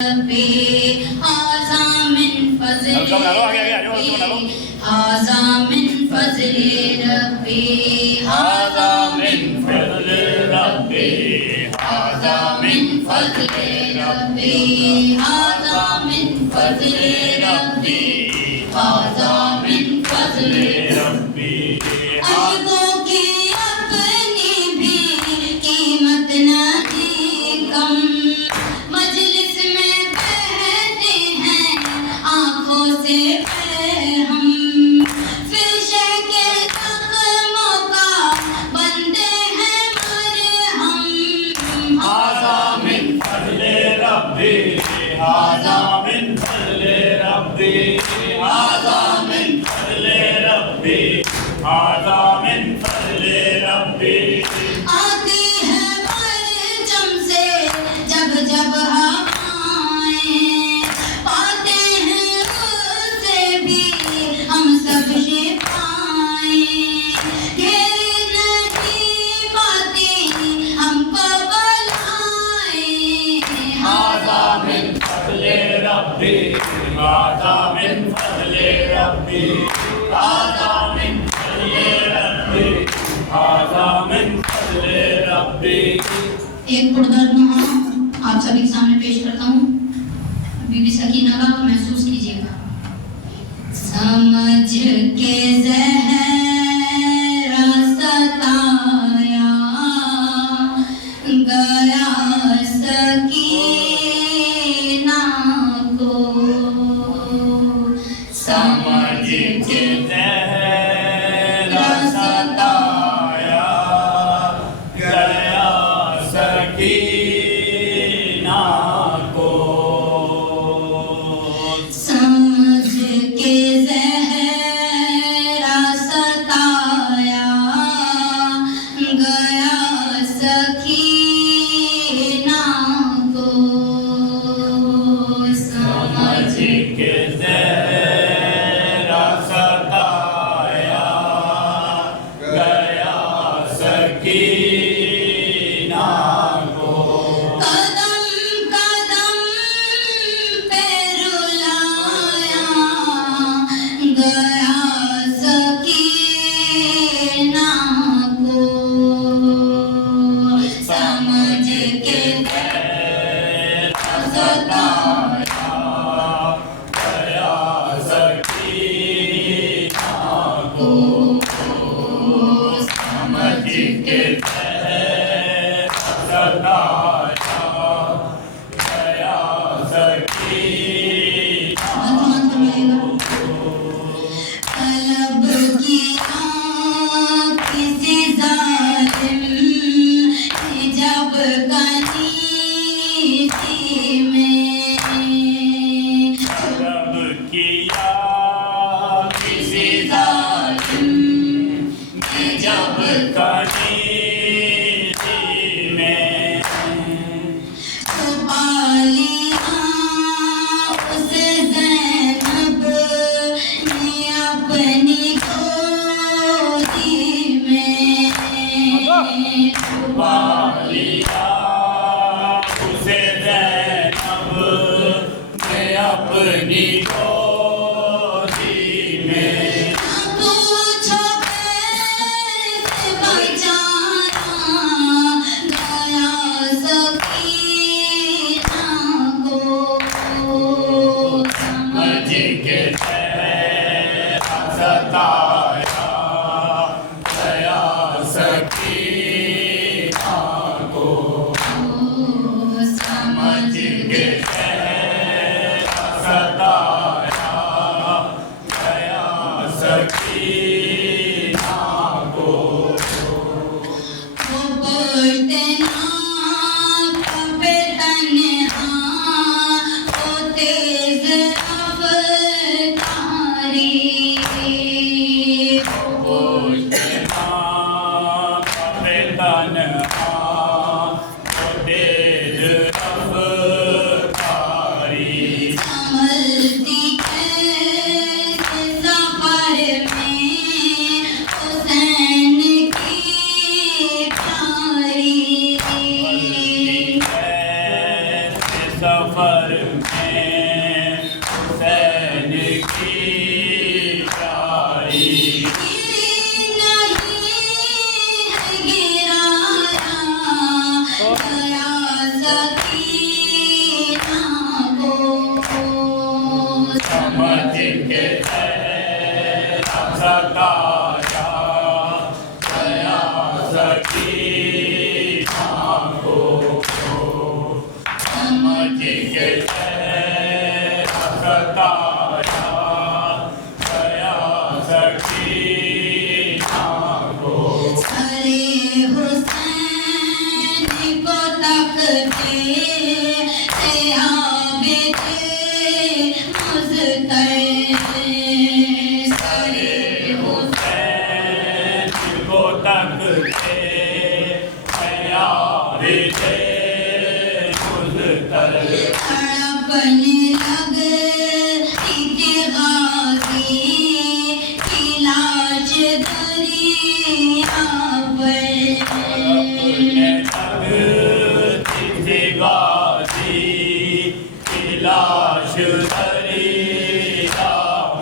हाज़ा मिन फ़ज़्ल रब्बी हाज़ा मिन फ़ज़्ल रब्बी हाज़ा मिन फ़ज़्ल रब्बी हाज़ा मिन फ़ज़्ल रब्बी हाज़ा मिन फ़ज़्ल रब्बी। अशकों की अपनी भी कीमत नहीं कम, मजलिस में बहते हैं आँखों से हम, फिर शह के ज़ख्मों का बनते हैं मरहम। हाज़ा मिन फ़ज़्ल रब्बी हाज़ा मिन फ़ज़्ल रब्बी हाज़ा मिन फ़ज़्ल रब्बी हाज़ा मिन फ़ज़्ल रब्बी। आती है परचम से जब जब हवाएं, पाते हैं उससे भी हम सब शिफाएं, घेर नहीं पाती हमको बलाएं। हाज़ा मिन फ़ज़्ल रब्बी हाज़ा मिन फ़ज़्ल रब्बी हाज़ा मिन फ़ज़्ल रब्बी हाज़ा मिन फ़ज़्ल रब्बी। एक पुरदर्दनुमा आप सभी के सामने पेश करता हूँ। बीबी सकीना का महसूस कीजिएगा। समझ के ज़हरा सताया गया सकीना को, समझ के ज़हरा सताया गया सकीना को, समझ के ज़हरा सताया गया सकीना को, समझ के ज़हरा सताया गया सकीना को। कदम कदम पे रुलाया गया सकीना को, समझ के ज़हरा सताया गया सकीना को, समझ के ज़हरा सताया गया सकीना को। तलब किया किसी ज़ालिम ने जब कनीज़ी में, तलब किया किसी ज़ालिम ने जब कनीज़ी में, छुपा लिया उसे ज़ैनब ने अपनी गोदी में, छुपा लिया उसे ज़ैनब ने अपनी गोदी में। पूछो कैसे बचाना गया सकीना को, समझ के ज़हरा सताया गया सकीना को, समझ के ज़हरा सताया गया सकीना को। वो पढ़ते ना कभी तन्हा, वो तेज रफ्तारी, वो पढ़ते ना कभी तन्हा, वो तेज रफ्तारी। में हुसैन की प्यारी समझ के सताया गया सकीना को समझ के सताया गया सकीना को अरे हुसैन को तकते तड़पने लगती थी गाजी की लाश दरिया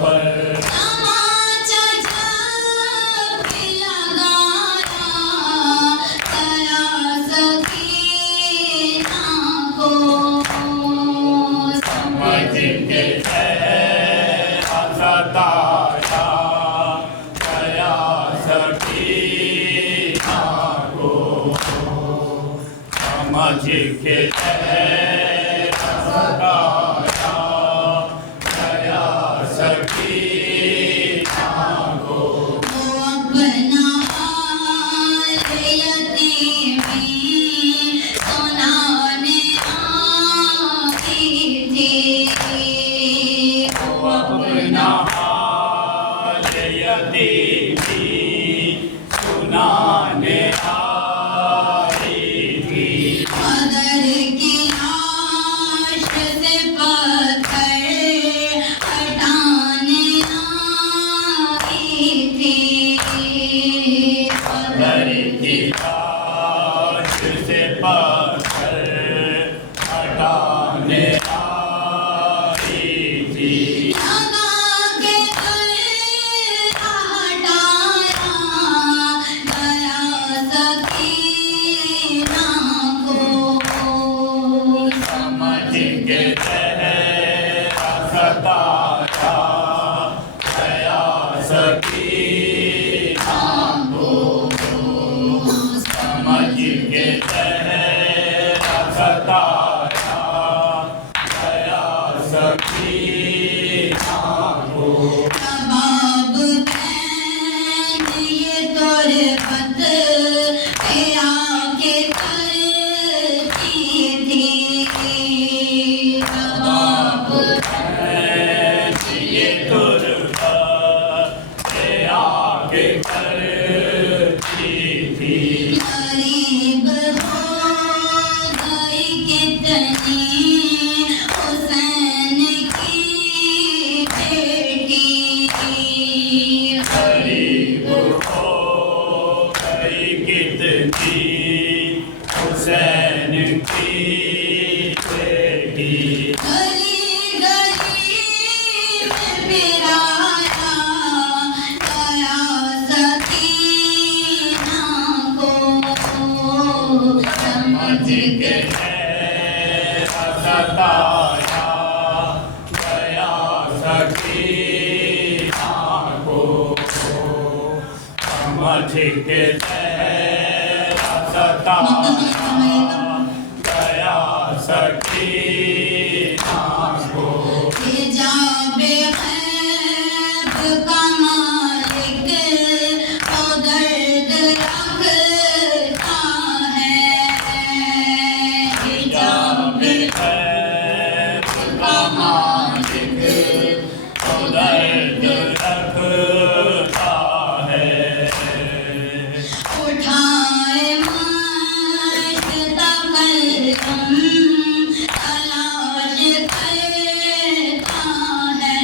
पर तमाचा जब लगाया गया सकीना को समझ के सताया गया सकीना को समझ के सताया गया सकीना को अपना हाल यतीमी सुनाने आई थी अपना हाल यतीमी सुनाने आई थी मदर की लाश से पत्थर हटाने आई थी घर की लाश से पत्थर हटाने आई थी लगा के हटाया गया सकीना को समझ के सताया गया सकीना को समझ के सताया गया सकीना को कबाब बैन ये तोरे पत पे आके करती थी कबाब ये तुरबा से आगे करती थी गरीब हो गई कितनी हुसैन की बेटी गरीब हो गई कितनी हुसैन की बेटी गली गली में फिराया गया सकीना को समझ के सताया गया सकीना को समझ के सताया गया सकीना को हिजाबे गैब का मालिक वो दर्द रखता है हिजाबे गैब का मालिक वो दर्द रखता है उठाए मश्ता कलम तलाश करता है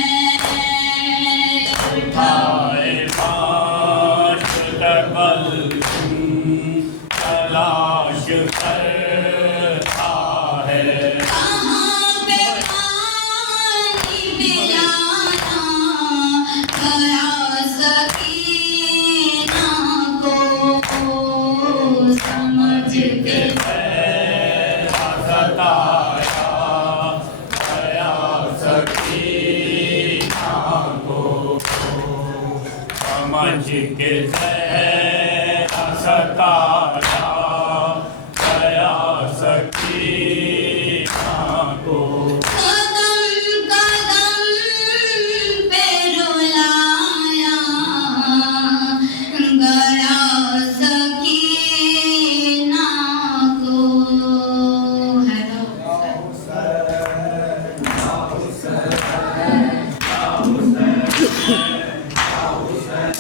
उठाए पाश तकल तलाश करता है कहाँ पे था सताया दया सकीना को समझ के